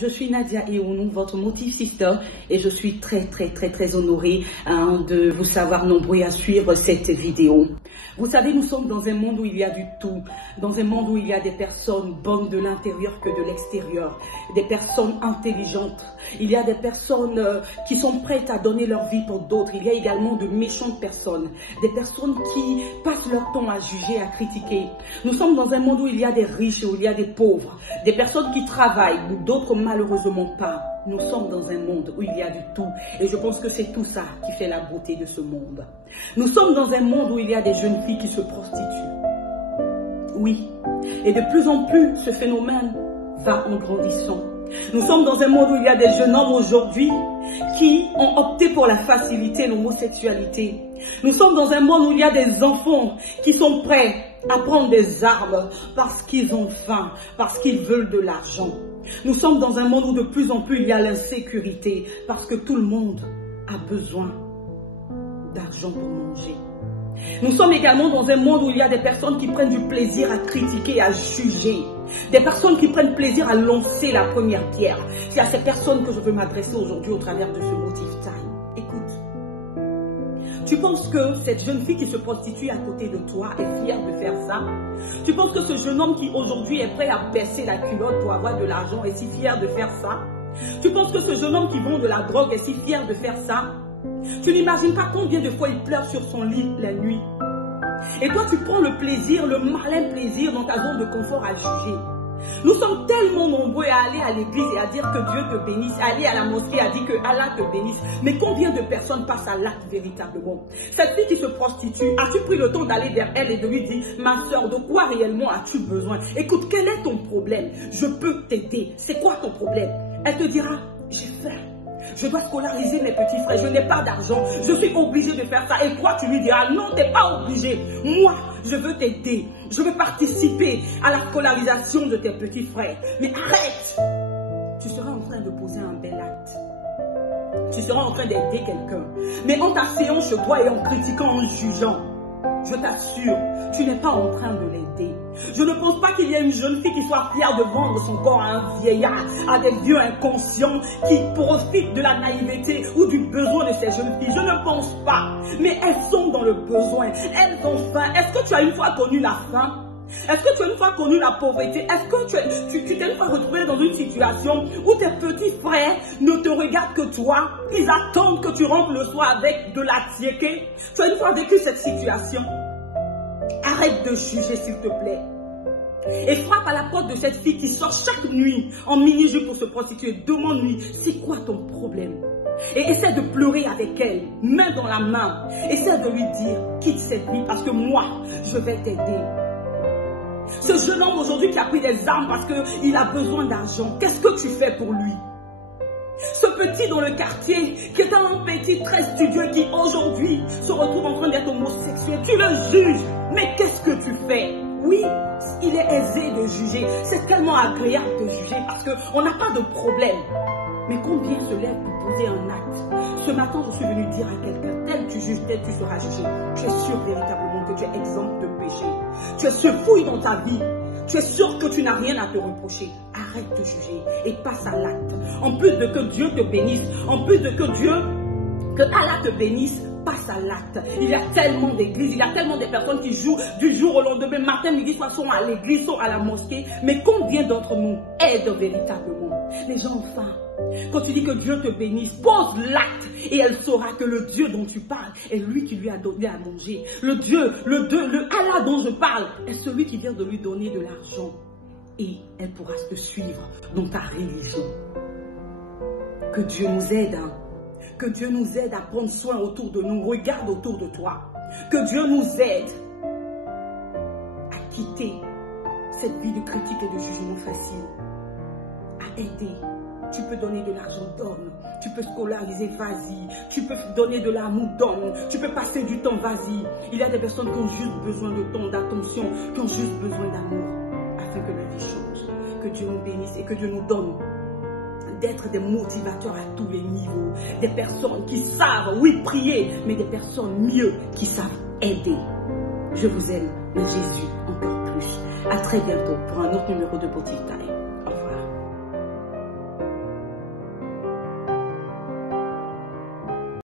Je suis Nadia Eounou, votre Motive Sister, et je suis très honorée de vous savoir nombreux à suivre cette vidéo. Vous savez, nous sommes dans un monde où il y a du tout, dans un monde où il y a des personnes bonnes de l'intérieur que de l'extérieur, des personnes intelligentes. Il y a des personnes qui sont prêtes à donner leur vie pour d'autres. Il y a également de méchantes personnes, des personnes qui passent leur temps à juger, à critiquer. Nous sommes dans un monde où il y a des riches et où il y a des pauvres, des personnes qui travaillent, d'autres malheureusement pas. Nous sommes dans un monde où il y a du tout. Et je pense que c'est tout ça qui fait la beauté de ce monde. Nous sommes dans un monde où il y a des jeunes filles qui se prostituent. Oui. Et de plus en plus, ce phénomène va en grandissant. Nous sommes dans un monde où il y a des jeunes hommes aujourd'hui qui ont opté pour la facilité, l'homosexualité. Nous sommes dans un monde où il y a des enfants qui sont prêts à prendre des armes parce qu'ils ont faim, parce qu'ils veulent de l'argent. Nous sommes dans un monde où de plus en plus il y a l'insécurité parce que tout le monde a besoin d'argent pour manger. Nous sommes également dans un monde où il y a des personnes qui prennent du plaisir à critiquer, à juger. Des personnes qui prennent plaisir à lancer la première pierre. C'est à ces personnes que je veux m'adresser aujourd'hui au travers de ce Motive Time. Écoute, tu penses que cette jeune fille qui se prostitue à côté de toi est fière de faire ça? Tu penses que ce jeune homme qui aujourd'hui est prêt à baisser la culotte pour avoir de l'argent est si fier de faire ça? Tu penses que ce jeune homme qui vend de la drogue est si fier de faire ça? Tu n'imagines pas combien de fois il pleure sur son lit la nuit. Et toi, tu prends le plaisir, le malin plaisir dans ta zone de confort à juger. Nous sommes tellement nombreux à aller à l'église et à dire que Dieu te bénisse, à aller à la mosquée et à dire que Allah te bénisse. Mais combien de personnes passent à l'acte véritablement? Cette fille qui se prostitue, as-tu pris le temps d'aller vers elle et de lui dire, ma soeur, de quoi réellement as-tu besoin? Écoute, quel est ton problème? Je peux t'aider. C'est quoi ton problème? Elle te dira, j'ai faim. Je dois scolariser mes petits frères, je n'ai pas d'argent, je suis obligée de faire ça. Et toi, tu lui diras, non, tu n'es pas obligé. Moi, je veux t'aider. Je veux participer à la scolarisation de tes petits frères. Mais arrête! Tu seras en train de poser un bel acte. Tu seras en train d'aider quelqu'un. Mais en t'asseyant chez toi et en critiquant, en jugeant, je t'assure, tu n'es pas en train de l'aider. Je ne pense pas qu'il y ait une jeune fille qui soit fière de vendre son corps à un vieillard, à des vieux inconscients qui profitent de la naïveté ou du besoin de ces jeunes filles. Je ne pense pas. Mais elles sont dans le besoin. Elles ont faim. Est-ce que tu as une fois connu la faim? Est-ce que tu as une fois connu la pauvreté? Est-ce que tu t'es une fois retrouvé dans une situation où tes petits frères ne te regardent que toi? Ils attendent que tu rentres le soir avec de la tiéké. Tu as une fois vécu cette situation? Arrête de juger, s'il te plaît. Et frappe à la porte de cette fille qui sort chaque nuit en mini-jupe pour se prostituer. Demande-lui, c'est quoi ton problème? Et essaie de pleurer avec elle, main dans la main. Essaie de lui dire, quitte cette vie parce que moi, je vais t'aider. Ce jeune homme aujourd'hui qui a pris des armes parce qu'il a besoin d'argent, qu'est-ce que tu fais pour lui? Ce petit dans le quartier qui est un petit très studieux qui aujourd'hui se retrouve en train d'être homosexuel, tu le juges. Mais qu'est-ce que tu fais? Oui, il est aisé de juger. C'est tellement agréable de juger parce qu'on n'a pas de problème. Mais combien se lèvent pour poser un acte? Ce matin, je suis venue dire à quelqu'un, tel tu juges, tel tu seras jugé. Tu es sûr véritablement que tu es exempt de péché. Tu es sûr fouille dans ta vie. Tu es sûr que tu n'as rien à te reprocher. Arrête de juger et passe à l'acte. En plus de que Dieu te bénisse, en plus de que Allah te bénisse, passe à l'acte. Il y a tellement d'églises, il y a tellement de personnes qui jouent du jour au lendemain, matin, midi, soir, sont à l'église, sont à la mosquée. Mais combien d'entre nous aident véritablement? Les gens ont faim. Quand tu dis que Dieu te bénisse, pose l'acte et elle saura que le Dieu dont tu parles est lui qui lui a donné à manger. Le Allah dont je parle est celui qui vient de lui donner de l'argent. Et elle pourra te suivre dans ta religion. Que Dieu nous aide, hein. Que Dieu nous aide à prendre soin autour de nous. Regarde autour de toi. Que Dieu nous aide à quitter cette vie de critique et de jugement facile. À aider. Tu peux donner de l'argent, donne. Tu peux scolariser, vas-y. Tu peux donner de l'amour, donne. Tu peux passer du temps, vas-y. Il y a des personnes qui ont juste besoin de temps, d'attention, qui ont juste besoin d'amour, afin que la vie change. Que Dieu nous bénisse et que Dieu nous donne d'être des motivateurs à tous les niveaux. Des personnes qui savent, oui, prier, mais des personnes mieux qui savent aider. Je vous aime, mais Jésus encore plus. À très bientôt pour un autre numéro de Motive Time.